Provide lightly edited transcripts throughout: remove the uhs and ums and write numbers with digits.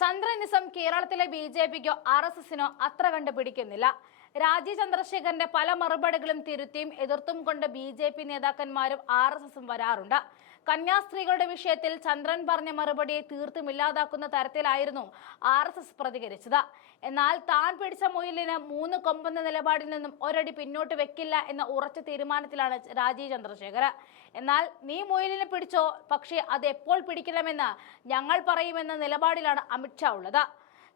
ചന്ദ്രനിസം കേരളത്തിലെ ബി.ജെ.പിക്കോ ആർ.എസ്.എസിനോ അത്ര കണ്ട് പിടിക്കുന്നില്ല. രാജീവ് ചന്ദ്രശേഖരന്റെ പല മറുപടികളും തിരുത്തിയും എതിർത്തും കൊണ്ട് ബി.ജെ.പി നേതാക്കന്മാരും ആർ.എസ്.എസും വരാറുണ്ട്. കന്യാസ്ത്രീകളുടെ വിഷയത്തിൽ ചന്ദ്രൻ പറഞ്ഞ മറുപടിയെ തീർത്തും ഇല്ലാതാക്കുന്ന തരത്തിലായിരുന്നു ആർ.എസ്.എസ് പ്രതികരിച്ചത്. എന്നാൽ താൻ പിടിച്ച മുയലിന് 3 കൊമ്പെന്ന നിലപാടിൽ നിന്നും ഒരടി പിന്നോട്ട് വെക്കില്ല എന്ന ഉറച്ച തീരുമാനത്തിലാണ് രാജീവ് ചന്ദ്രശേഖർ. എന്നാൽ നീ മുയലിനെ പിടിച്ചോ, പക്ഷേ അത് എപ്പോൾ പിടിക്കണമെന്ന് ഞങ്ങൾ പറയുമെന്ന നിലപാടിലാണ് അമിത്ഷാ ഉള്ളത്.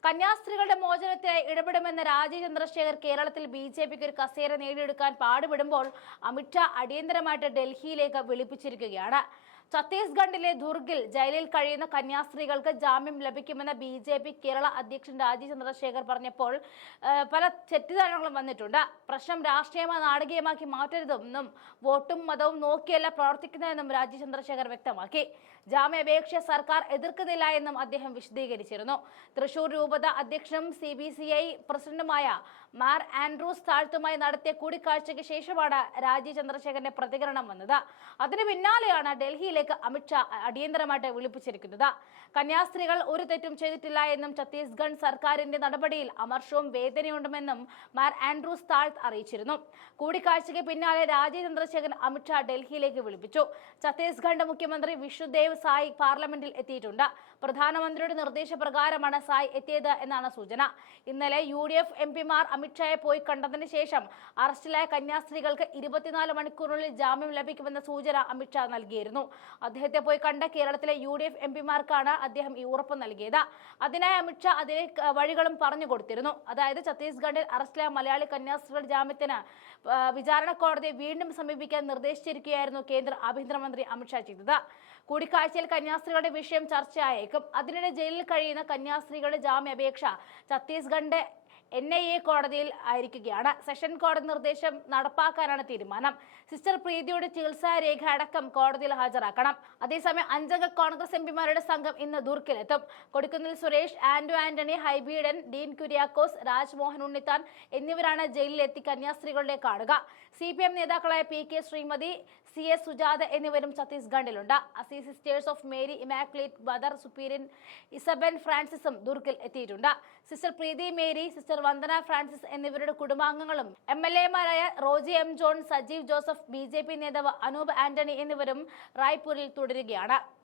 കന്യാസ്ത്രീകളുടെ മോചനത്തിനായി ഇടപെടുമെന്ന രാജീവ് ചന്ദ്രശേഖർ കേരളത്തിൽ ബി.ജെ.പിക്ക് ഒരു കസേര നേടിയെടുക്കാൻ പാടുപെടുമ്പോൾ അമിത്ഷാ അടിയന്തരമായിട്ട് ഡൽഹിയിലേക്ക് വിളിപ്പിച്ചിരിക്കുകയാണ്. ഛത്തീസ്ഗഡിലെ ദുർഗിൽ ജയിലിൽ കഴിയുന്ന കന്യാസ്ത്രീകൾക്ക് ജാമ്യം ലഭിക്കുമെന്ന ബി.ജെ.പി കേരള അധ്യക്ഷൻ രാജീവ് ചന്ദ്രശേഖർ പറഞ്ഞപ്പോൾ പല തെറ്റിദ്ധാരണകളും വന്നിട്ടുണ്ട്. പ്രശ്നം രാഷ്ട്രീയമായി നാടകീയമാക്കി മാറ്റരുതെന്നും വോട്ടും മതവും നോക്കിയല്ല പ്രവർത്തിക്കുന്നതെന്നും രാജീവ് ചന്ദ്രശേഖർ വ്യക്തമാക്കി. ജാമ്യാപേക്ഷ സർക്കാർ എതിർക്കുന്നില്ല എന്നും അദ്ദേഹം വിശദീകരിച്ചിരുന്നു. തൃശൂർ രൂപത അധ്യക്ഷനും CBCI പ്രസിഡന്റുമായ മാർ ആൻഡ്രൂസ് താഴ്ത്തുമായി നടത്തിയ കൂടിക്കാഴ്ചയ്ക്ക് ശേഷമാണ് രാജീവ് ചന്ദ്രശേഖരന്റെ പ്രതികരണം വന്നത്. അതിന് പിന്നാലെയാണ് ഡൽഹിയിലെ അമിത്ഷാ അടിയന്തരമായിട്ട് വിളിപ്പിച്ചിരിക്കുന്നത്. കന്യാസ്ത്രീകൾ ഒരു തെറ്റും ചെയ്തിട്ടില്ല എന്നും ഛത്തീസ്ഗഡ് സർക്കാരിന്റെ നടപടിയിൽ അമർഷവും വേദനയുണ്ടെന്നും മാർ ആൻഡ്രൂസ് താഴ്ത്ത് അറിയിച്ചിരുന്നു. കൂടിക്കാഴ്ചയ്ക്ക് പിന്നാലെ രാജീവ് ചന്ദ്രശേഖരൻ അമിത്ഷാ ഡൽഹിയിലേക്ക് വിളിപ്പിച്ചു. ഛത്തീസ്ഗഡ് മുഖ്യമന്ത്രി വിഷ്ണുദേവ് സായ് പാർലമെന്റിൽ എത്തിയിട്ടുണ്ട്. പ്രധാനമന്ത്രിയുടെ നിർദ്ദേശപ്രകാരമാണ് സായ് എത്തിയത് എന്നാണ് സൂചന. ഇന്നലെ UDF MP-മാർ അമിത്ഷായെ പോയി കണ്ടതിന് ശേഷം അറസ്റ്റിലായ കന്യാസ്ത്രീകൾക്ക് 24 മണിക്കൂറിനുള്ളിൽ ജാമ്യം ലഭിക്കുമെന്ന സൂചന അമിത്ഷാ നൽകിയിരുന്നു. അദ്ദേഹത്തെ പോയി കണ്ട കേരളത്തിലെ UDF MP-മാർക്കാണ് അദ്ദേഹം ഈ ഉറപ്പ് നൽകിയത്. അതിനായി അമിത്ഷാ അതിലെ വഴികളും പറഞ്ഞു കൊടുത്തിരുന്നു. അതായത് ഛത്തീസ്ഗഡിൽ അറസ്റ്റിലായ മലയാളി കന്യാസ്ത്രീകളുടെ ജാമ്യത്തിന് വിചാരണ കോടതിയെ വീണ്ടും സമീപിക്കാൻ നിർദ്ദേശിച്ചിരിക്കുകയായിരുന്നു കേന്ദ്ര ആഭ്യന്തരമന്ത്രി അമിത്ഷാ ചെയ്തത്. കൂടിക്കാഴ്ചയിൽ കന്യാസ്ത്രീകളുടെ വിഷയം ചർച്ചയായേക്കും. അതിനിടെ ജയിലിൽ കഴിയുന്ന കന്യാസ്ത്രീകളുടെ ജാമ്യാപേക്ഷ ഛത്തീസ്ഗഡിന്റെ NIA കോടതിയിൽ ആയിരിക്കുകയാണ്. സെഷൻ കോടതി നിർദ്ദേശം നടപ്പാക്കാനാണ് തീരുമാനം. സിസ്റ്റർ പ്രീതിയുടെ ചികിത്സാ രേഖ അടക്കം കോടതിയിൽ ഹാജരാക്കണം. അതേസമയം 5 അംഗ കോൺഗ്രസ് MP-മാരുടെ സംഘം ഇന്ന് ദുർക്കിലെത്തും. കൊടിക്കുന്നിൽ സുരേഷ്, ആന്റണി, ഹൈബീഡൻ, ഡീൻ കുര്യാക്കോസ്, രാജ്മോഹൻ ഉണ്ണിത്താൻ എന്നിവരാണ് ജയിലിലെത്തി കന്യാസ്ത്രീകളുടെ കാണുക. CPM നേതാക്കളായ PK ശ്രീമതി, CS സുജാത എന്നിവരും ഛത്തീസ്ഗഡിലുണ്ട്. Assisi sisters of Mary Immaculate mother superior Isabel ഫ്രാൻസിസും ദുർക്കിൽ എത്തിയിട്ടുണ്ട്. Sister Preethi Mary, sister Vandana Francis എന്നിവരുടെ കുടുംബാംഗങ്ങളും MLA-മാരായ Roji M. John, Sajeev Joseph, BJP നേതാവ് അനൂപ് ആന്റണി എന്നിവരും റായ്പൂരിൽ തുടരുകയാണ്.